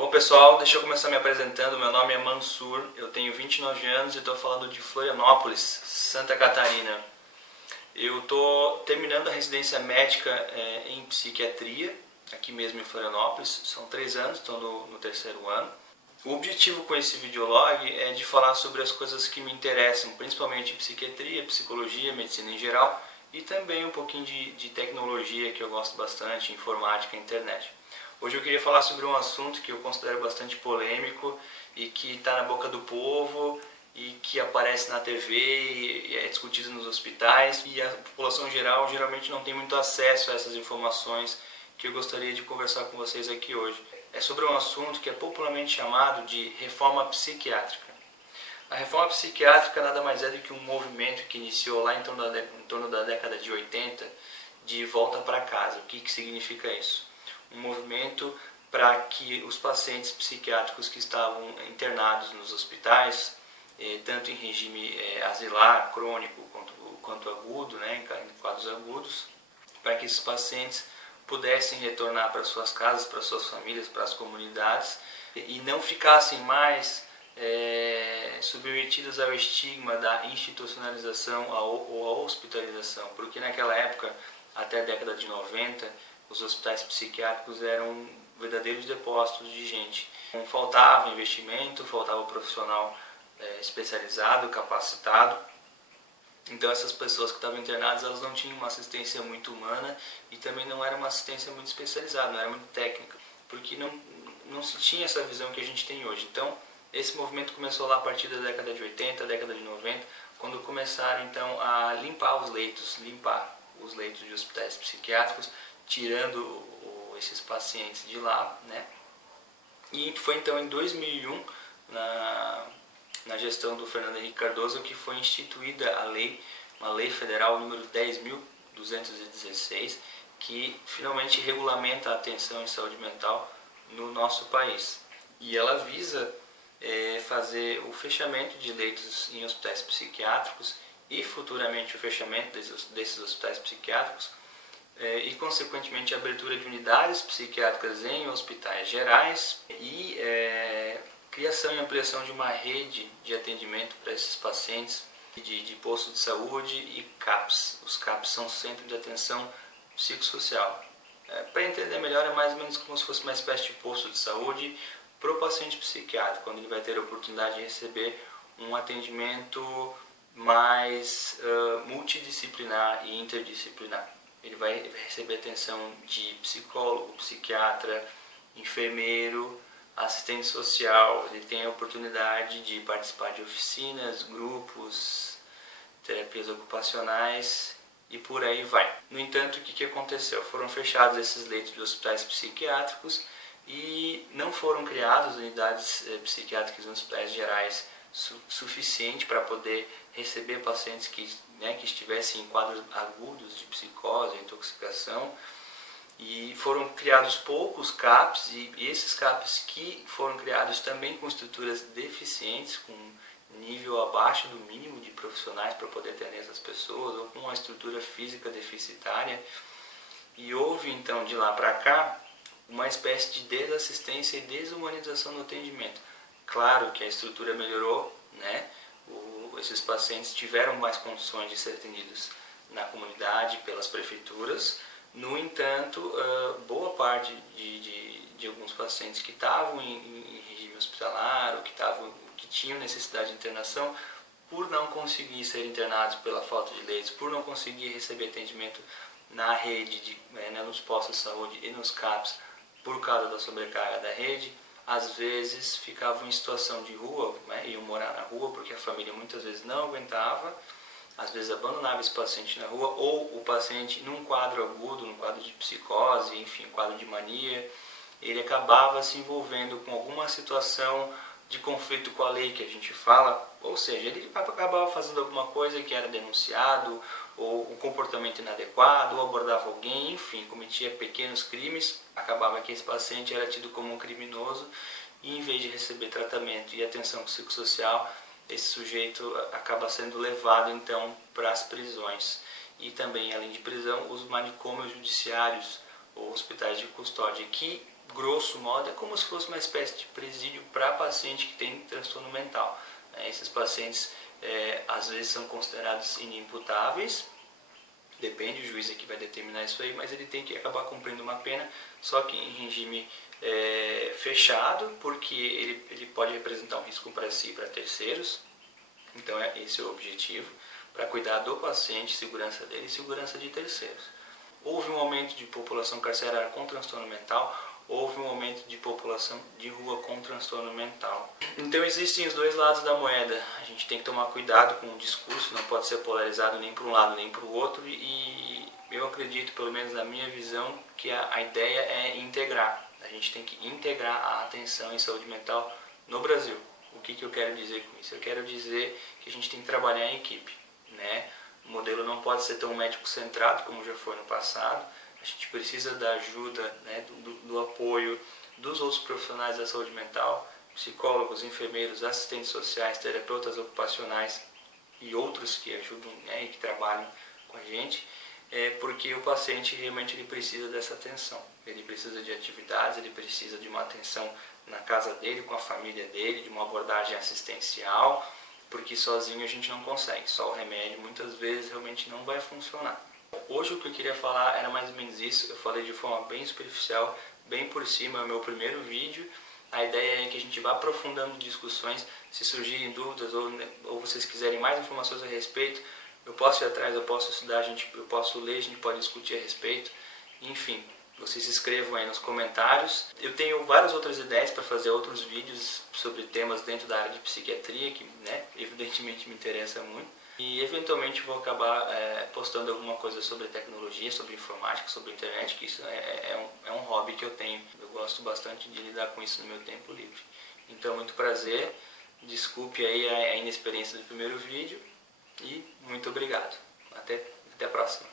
Bom pessoal, deixa eu começar me apresentando. Meu nome é Mansur, eu tenho 29 anos e estou falando de Florianópolis, Santa Catarina. Eu estou terminando a residência médica em psiquiatria, aqui mesmo em Florianópolis. São 3 anos, estou no terceiro ano. O objetivo com esse videolog é de falar sobre as coisas que me interessam, principalmente psiquiatria, psicologia, medicina em geral e também um pouquinho de tecnologia que eu gosto bastante, informática e internet. Hoje eu queria falar sobre um assunto que eu considero bastante polêmico e que está na boca do povo e que aparece na TV e é discutido nos hospitais, e a população geral geralmente não tem muito acesso a essas informações que eu gostaria de conversar com vocês aqui hoje. É sobre um assunto que é popularmente chamado de reforma psiquiátrica. A reforma psiquiátrica nada mais é do que um movimento que iniciou lá em torno da década de 80, de volta para casa. O que significa isso? Um movimento para que os pacientes psiquiátricos que estavam internados nos hospitais, tanto em regime asilar, crônico quanto agudo, em quadros agudos, para que esses pacientes pudessem retornar para suas casas, para suas famílias, para as comunidades e não ficassem mais submetidos ao estigma da institucionalização ou à hospitalização, porque naquela época, até a década de 90, os hospitais psiquiátricos eram verdadeiros depósitos de gente. Faltava investimento, faltava profissional especializado, capacitado. Então essas pessoas que estavam internadas, elas não tinham uma assistência muito humana e também não era uma assistência muito especializada, não era muito técnica, porque não se tinha essa visão que a gente tem hoje. Então esse movimento começou lá a partir da década de 80, década de 90, quando começaram então a limpar os leitos de hospitais psiquiátricos, tirando esses pacientes de lá, E foi então em 2001, na gestão do Fernando Henrique Cardoso, que foi instituída uma lei federal número 10.216, que finalmente regulamenta a atenção em saúde mental no nosso país. E ela visa fazer o fechamento de leitos em hospitais psiquiátricos e futuramente o fechamento desses hospitais psiquiátricos e consequentemente a abertura de unidades psiquiátricas em hospitais gerais e criação e ampliação de uma rede de atendimento para esses pacientes de posto de saúde e CAPs. Os CAPs são Centro de Atenção Psicossocial. Para entender melhor, é mais ou menos como se fosse uma espécie de posto de saúde para o paciente psiquiátrico, quando ele vai ter a oportunidade de receber um atendimento mais multidisciplinar e interdisciplinar. Ele vai receber atenção de psicólogo, psiquiatra, enfermeiro, assistente social. Ele tem a oportunidade de participar de oficinas, grupos, terapias ocupacionais e por aí vai. No entanto, o que aconteceu? Foram fechados esses leitos de hospitais psiquiátricos e não foram criadas unidades psiquiátricas nos hospitais gerais suficiente para poder receber pacientes que estivessem em quadros agudos de psicose, intoxicação, e foram criados poucos CAPs, e esses CAPs que foram criados também com estruturas deficientes, com nível abaixo do mínimo de profissionais para poder atender essas pessoas, ou com uma estrutura física deficitária, e houve então de lá para cá uma espécie de desassistência e desumanização no atendimento. Claro que a estrutura melhorou, esses pacientes tiveram mais condições de ser atendidos na comunidade, pelas prefeituras. No entanto, boa parte de alguns pacientes que estavam em regime hospitalar ou que tinham necessidade de internação, por não conseguir ser internados pela falta de leitos, por não conseguir receber atendimento na rede, nos postos de saúde e nos CAPs, por causa da sobrecarga da rede, às vezes ficavam em situação de rua, iam morar na rua porque a família muitas vezes não aguentava, às vezes abandonava esse paciente na rua, ou o paciente num quadro agudo, num quadro de psicose, enfim, quadro de mania, ele acabava se envolvendo com alguma situação de conflito com a lei que a gente fala, ou seja, ele acabava fazendo alguma coisa que era denunciado, ou um comportamento inadequado, ou abordava alguém, enfim, cometia pequenos crimes, acabava que esse paciente era tido como um criminoso e em vez de receber tratamento e atenção psicossocial, esse sujeito acaba sendo levado então para as prisões. E também, além de prisão, os manicômios judiciários ou hospitais de custódia, que grosso modo, é como se fosse uma espécie de presídio para paciente que tem transtorno mental. Esses pacientes às vezes são considerados inimputáveis, depende, o juiz aqui vai determinar isso aí, mas ele tem que acabar cumprindo uma pena, só que em regime fechado, porque ele pode representar um risco para si e para terceiros. Então esse é o objetivo, para cuidar do paciente, segurança dele e segurança de terceiros. Houve um aumento de população carcerária com transtorno mental, houve um aumento de população de rua com transtorno mental. Então existem os dois lados da moeda, a gente tem que tomar cuidado com o discurso, não pode ser polarizado nem para um lado nem para o outro, e eu acredito, pelo menos na minha visão, que a ideia é integrar. A gente tem que integrar a atenção em saúde mental no Brasil. O que eu quero dizer com isso? Eu quero dizer que a gente tem que trabalhar em equipe, né? O modelo não pode ser tão médico-centrado como já foi no passado. A gente precisa da ajuda, né, do apoio dos outros profissionais da saúde mental, psicólogos, enfermeiros, assistentes sociais, terapeutas ocupacionais e outros que ajudam, né, e que trabalham com a gente, porque o paciente realmente ele precisa dessa atenção. Ele precisa de atividades, ele precisa de uma atenção na casa dele, com a família dele, de uma abordagem assistencial, porque sozinho a gente não consegue, só o remédio muitas vezes realmente não vai funcionar. Hoje o que eu queria falar era mais ou menos isso, eu falei de forma bem superficial, bem por cima, é o meu primeiro vídeo. A ideia é que a gente vá aprofundando discussões, se surgirem dúvidas ou vocês quiserem mais informações a respeito, eu posso ir atrás, eu posso estudar, eu posso ler, a gente pode discutir a respeito, enfim. Vocês se inscrevam aí nos comentários. Eu tenho várias outras ideias para fazer outros vídeos sobre temas dentro da área de psiquiatria, que, né, evidentemente me interessa muito. E eventualmente vou acabar postando alguma coisa sobre tecnologia, sobre informática, sobre internet, que isso é um hobby que eu tenho. Eu gosto bastante de lidar com isso no meu tempo livre. Então, muito prazer. Desculpe aí a inexperiência do primeiro vídeo e muito obrigado. Até a próxima.